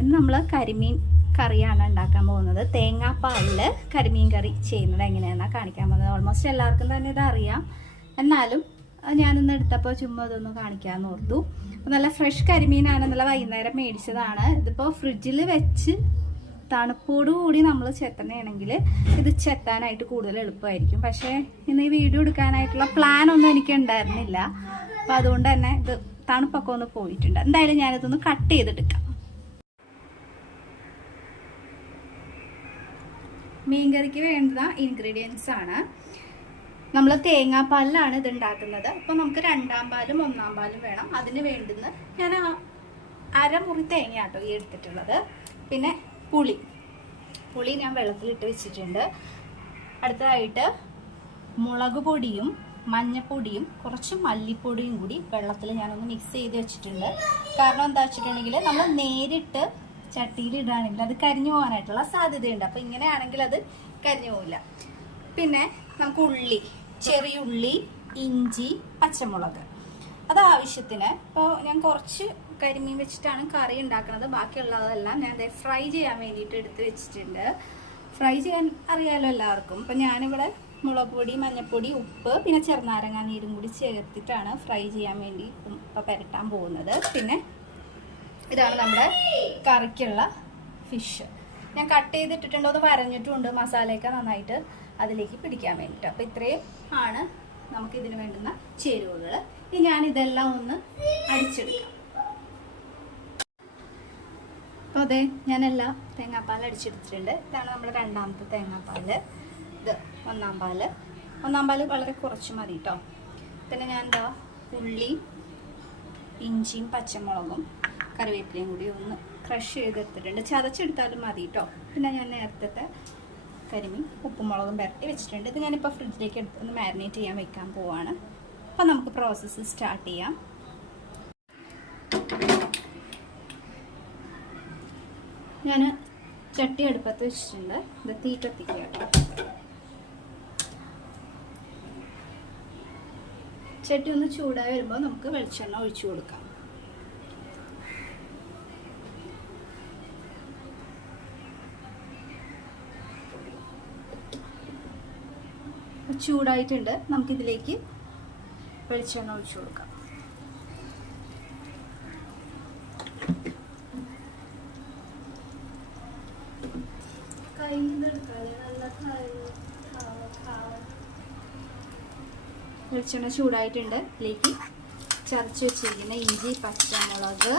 ഇന്ന് നമ്മൾ കരിമീൻ കറിയാണ് ഉണ്ടാക്കാൻ പോകുന്നത്. തേങ്ങാപ്പാലിൽ കരിമീൻ കറി ചെയ്യുന്നത് എങ്ങനെയാണെന്നാണ് കാണിക്കാൻ പോകുന്നത്. ഓൾമോസ്റ്റ് എല്ലാവർക്കും തന്നെ ഇതറിയാം, എന്നാലും ഞാനിന്ന് എടുത്തപ്പോൾ ചുമ്മാ ഇതൊന്ന് കാണിക്കാമെന്ന് ഓർത്തു. നല്ല ഫ്രഷ് കരിമീനാണ്, നല്ല വൈകുന്നേരം മേടിച്ചതാണ്. ഇതിപ്പോൾ ഫ്രിഡ്ജിൽ വെച്ച് തണുപ്പോടുകൂടി നമ്മൾ ചെത്തണയാണെങ്കിൽ ഇത് ചെത്താനായിട്ട് കൂടുതൽ എളുപ്പമായിരിക്കും. പക്ഷേ ഇന്ന് ഈ വീഡിയോ എടുക്കാനായിട്ടുള്ള പ്ലാനൊന്നും എനിക്ക് ഉണ്ടായിരുന്നില്ല. അപ്പോൾ അതുകൊണ്ട് തന്നെ ഇത് തണുപ്പൊക്കെ ഒന്ന് പോയിട്ടുണ്ട്. എന്തായാലും ഞാനിതൊന്ന് കട്ട് ചെയ്തെടുക്കാം. മീൻകറിക്ക് വേണ്ട ഇൻഗ്രീഡിയൻസ് ആണ്. നമ്മൾ തേങ്ങാപ്പാലിലാണ് ഇത് ഉണ്ടാക്കുന്നത്. അപ്പോൾ നമുക്ക് 2-ാം പാലും 1-ാം പാലും വേണം. അതിന് വേണ്ടുന്ന ഞാൻ അരമുറി തേങ്ങ കേട്ടോ ഈ എടുത്തിട്ടുള്ളത്. പിന്നെ പുളി ഞാൻ വെള്ളത്തിലിട്ട് വെച്ചിട്ടുണ്ട്. അടുത്തതായിട്ട് മുളക് പൊടിയും മഞ്ഞപ്പൊടിയും കുറച്ച് മല്ലിപ്പൊടിയും കൂടി വെള്ളത്തിൽ ഞാനൊന്ന് മിക്സ് ചെയ്ത് വെച്ചിട്ടുണ്ട്. കാരണം എന്താ വെച്ചിട്ടുണ്ടെങ്കിൽ നമ്മൾ നേരിട്ട് ചട്ടിയിൽ ഇടുകയാണെങ്കിൽ അത് കരിഞ്ഞു പോകാനായിട്ടുള്ള സാധ്യതയുണ്ട്. അപ്പോൾ ഇങ്ങനെയാണെങ്കിൽ അത് കരിഞ്ഞു പോകില്ല. പിന്നെ നമുക്ക് ചെറിയ ഉള്ളി, ഇഞ്ചി, പച്ചമുളക് അത് ആവശ്യത്തിന്. ഇപ്പോൾ ഞാൻ കുറച്ച് കരിമീൻ വെച്ചിട്ടാണ് കറി ഉണ്ടാക്കുന്നത്. ബാക്കിയുള്ളതെല്ലാം ഞാൻ ഫ്രൈ ചെയ്യാൻ വേണ്ടിയിട്ട് എടുത്ത് വെച്ചിട്ടുണ്ട്. ഫ്രൈ ചെയ്യാൻ അറിയാമല്ലോ എല്ലാവർക്കും. അപ്പോൾ ഞാനിവിടെ മുളക് പൊടി, മഞ്ഞൾപ്പൊടി, ഉപ്പ്, പിന്നെ ചെറുനാരങ്ങ നീരും കൂടി ചേർത്തിട്ടാണ് ഫ്രൈ ചെയ്യാൻ വേണ്ടി ഇപ്പോൾ പുരട്ടാൻ പോകുന്നത്. പിന്നെ ഇതാണ് നമ്മുടെ കറിക്കുള്ള ഫിഷ്. ഞാൻ കട്ട് ചെയ്തിട്ടിട്ടുണ്ട്, അത് വരഞ്ഞിട്ടുമുണ്ട്. മസാലയൊക്കെ നന്നായിട്ട് അതിലേക്ക് പിടിക്കാൻ വേണ്ടിയിട്ട്. അപ്പോൾ ഇത്രയും ആണ് നമുക്കിതിന് വേണ്ടുന്ന ചേരുവകൾ. ഇനി ഞാനിതെല്ലാം ഒന്ന് അടിച്ചെടുക്കാം. അപ്പോൾ അതെ, ഞാനെല്ലാം തേങ്ങാപ്പാൽ അടിച്ചെടുത്തിട്ടുണ്ട്. ഇതാണ് നമ്മുടെ 2-ാമത്തെ തേങ്ങാപ്പാൽ. ഇത് 1-ാം പാല്. 1-ാം പാല് വളരെ കുറച്ച് മതി കേട്ടോ. പിന്നെ ഞാൻ എന്താ ഉള്ളി, ഇഞ്ചിയും പച്ചമുളകും കറിവേപ്പിലയും കൂടി ഒന്ന് ക്രഷ് ചെയ്തെടുത്തിട്ടുണ്ട്. ചതച്ചെടുത്താലും മതി കേട്ടോ. പിന്നെ ഞാൻ നേരത്തെ കരിമീൻ ഉപ്പും മുളകും പുരട്ടി വെച്ചിട്ടുണ്ട്. ഇത് ഞാനിപ്പോൾ ഫ്രിഡ്ജിലേക്ക് എടുത്ത് ഒന്ന് മാരിനേറ്റ് ചെയ്യാൻ വെക്കാൻ പോവാണ്. അപ്പോൾ നമുക്ക് പ്രോസസ്സ് സ്റ്റാർട്ട് ചെയ്യാം. ഞാൻ ചട്ടി അടുപ്പത്ത് വെച്ചിട്ടുണ്ട്. ഇത് തീ കത്തിക്കുക കേട്ടോ. ചട്ടി ഒന്ന് ചൂടായി വരുമ്പോൾ നമുക്ക് വെളിച്ചെണ്ണ ഒഴിച്ചു കൊടുക്കാം. ചൂടായിട്ടുണ്ട്. നമുക്കിതിലേക്ക് വെളിച്ചെണ്ണ ഒഴിച്ചു കൊടുക്കാം. വെളിച്ചെണ്ണ ചൂടായിട്ടുണ്ട്. ഇതിലേക്ക് ചതച്ച് വെച്ചിരിക്കുന്ന ഇഞ്ചി, പച്ചമുളക്,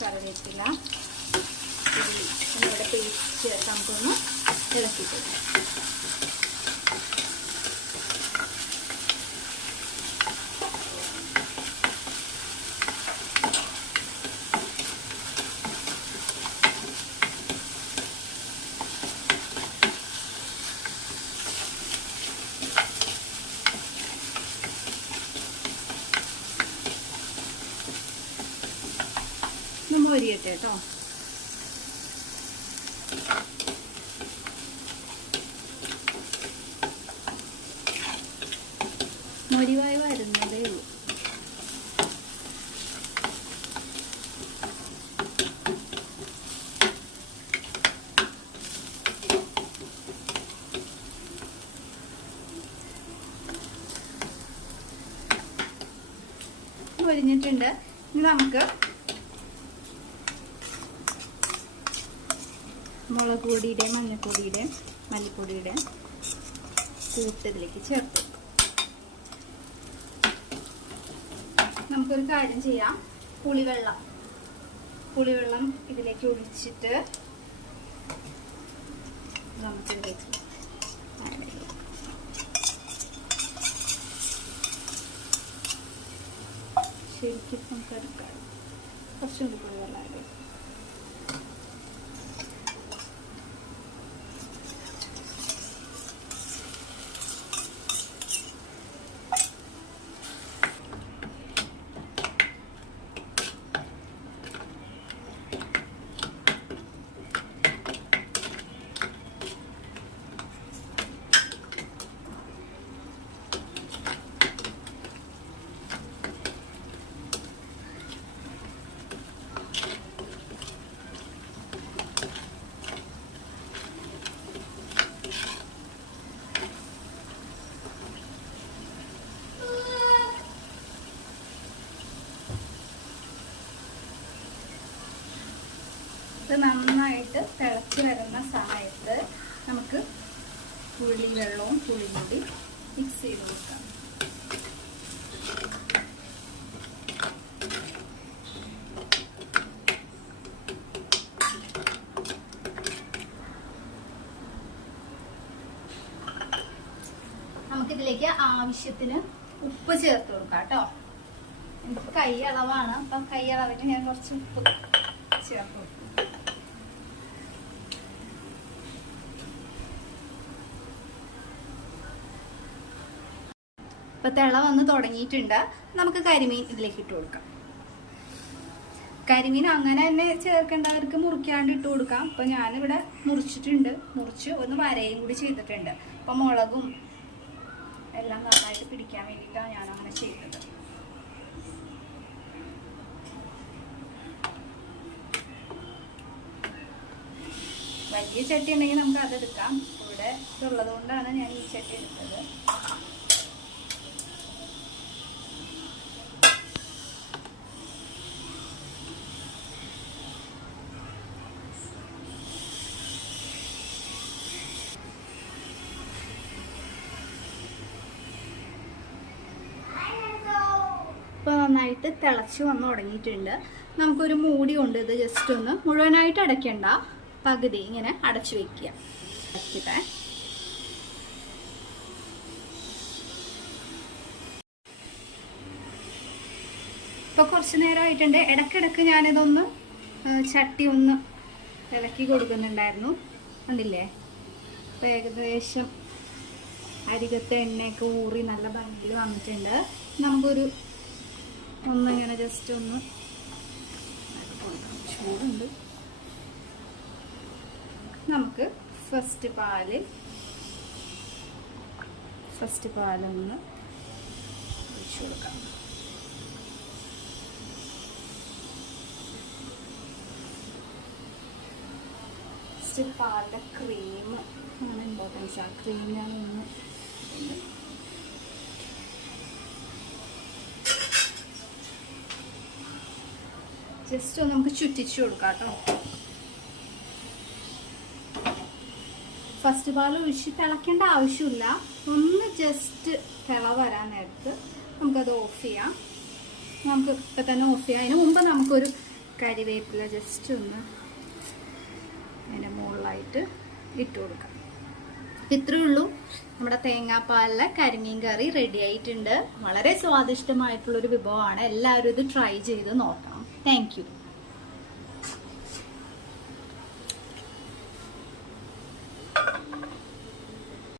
കറിവേപ്പില, ഉള്ളി എന്നിവയുടെ പേസ്റ്റ് ചേർത്ത് നമുക്കൊന്ന് ഇളക്കിയിട്ടുണ്ട്. മൊരിയട്ടെ കേട്ടോ. മൊരിവായി വരുന്നതേ ഉള്ളൂ. മൊരിഞ്ഞിട്ടുണ്ട്. ഇനി നമുക്ക് മുളക് പൊടിയുടെയും മഞ്ഞൾപ്പൊടിയുടെയും മല്ലിപ്പൊടിയുടെയും കൂട്ടത്തിലേക്ക് ചേർത്ത് നമുക്കൊരു കാര്യം ചെയ്യാം. പുളിവെള്ളം ഇതിലേക്ക് ഒഴിച്ചിട്ട് നമുക്കിതിലേക്ക് ശരിക്കും നമുക്ക് എടുക്കാം. കുറച്ചുകൂടി പുളിവെള്ളം ആയിട്ട് ഇത് നന്നായിട്ട് തിളച്ച് വരുന്ന സമയത്ത് നമുക്ക് പുളി വെള്ളവും പുളിയും കൂടി മിക്സ് ചെയ്ത് കൊടുക്കാം. നമുക്കിതിലേക്ക് ആവശ്യത്തിന് ഉപ്പ് ചേർത്ത് കൊടുക്കാം കേട്ടോ. എനിക്ക് കൈ അളവാണ്, അപ്പം കൈ അളവിന് ഞാൻ കുറച്ച് ഉപ്പ് ചേർത്ത് കൊടുക്കും. ഇപ്പൊ തിള വന്ന് തുടങ്ങിയിട്ടുണ്ട്. നമുക്ക് കരിമീൻ ഇതിലേക്ക് ഇട്ട് കൊടുക്കാം. കരിമീൻ അങ്ങനെ തന്നെ ചേർക്കേണ്ടവർക്ക് മുറിക്കാണ്ട് ഇട്ട് കൊടുക്കാം. അപ്പൊ ഞാനിവിടെ മുറിച്ചിട്ടുണ്ട്, മുറിച്ച് ഒന്ന് വരയും കൂടി ചെയ്തിട്ടുണ്ട്. അപ്പൊ മുളകും എല്ലാം നന്നായിട്ട് പിടിക്കാൻ വേണ്ടിയിട്ടാണ് ഞാൻ അങ്ങനെ ചെയ്തത്. വലിയ ചട്ടി ഉണ്ടെങ്കിൽ നമുക്ക് അതെടുക്കാം. ഇവിടെ ഇതുള്ളത് കൊണ്ടാണ് ഞാൻ ഈ ചട്ടി എടുത്തത്. ഇപ്പോൾ നന്നായിട്ട് തിളച്ച് വന്ന് തുടങ്ങിയിട്ടുണ്ട്. നമുക്കൊരു മൂടി കൊണ്ട് ഇത് ജസ്റ്റ് ഒന്ന് മുഴുവനായിട്ട് അടയ്ക്കണ്ട, പകുതി ഇങ്ങനെ അടച്ചു വെക്കുക. വയ്ക്കട്ടെ. ഇപ്പോൾ കുറച്ച് നേരമായിട്ടുണ്ട്. ഇടയ്ക്കിടയ്ക്ക് ഞാനിതൊന്ന് ചട്ടി ഒന്ന് ഇളക്കി കൊടുക്കുന്നുണ്ടായിരുന്നു. കണ്ടില്ലേ? അപ്പോൾ ഏകദേശം അരികത്തെ എണ്ണയൊക്കെ ഊറി നല്ല ഭംഗിയിൽ വന്നിട്ടുണ്ട്. നമുക്കൊരു ഒന്നിങ്ങനെ ജസ്റ്റ് ഒന്ന് ചൂടുണ്ട്. നമുക്ക് ഫസ്റ്റ് പാലൊന്ന് ഒഴിച്ചു കൊടുക്കാം. ഫസ്റ്റ് പാലിൻ്റെ ക്രീം ആണ് ഇമ്പോർട്ടൻസ്. ആ ക്രീം ഞാൻ ഒന്ന് ജസ്റ്റ് ഒന്ന് നമുക്ക് ചുറ്റിച്ചു കൊടുക്കാം കേട്ടോ. ഫസ്റ്റ് പാൽ ഒഴിച്ച് തിളയ്ക്കേണ്ട ആവശ്യമില്ല. ഒന്ന് ജസ്റ്റ് തിള വരാൻ നേരത്ത് നമുക്കത് ഓഫ് ചെയ്യാം. നമുക്ക് ഇപ്പം തന്നെ ഓഫ് ചെയ്യാം. അതിന് മുമ്പ് നമുക്കൊരു കരിവേപ്പില ജസ്റ്റ് ഒന്ന് അതിൻ്റെ മുകളിലായിട്ട് ഇട്ട് കൊടുക്കാം. ഇത്രയേ ഉള്ളൂ. നമ്മുടെ തേങ്ങാപ്പാലിലെ കരിമീൻ കറി റെഡി ആയിട്ടുണ്ട്. വളരെ സ്വാദിഷ്ടമായിട്ടുള്ളൊരു വിഭവമാണ്. എല്ലാവരും ഇത് ട്രൈ ചെയ്ത് നോക്കാം. Thank you.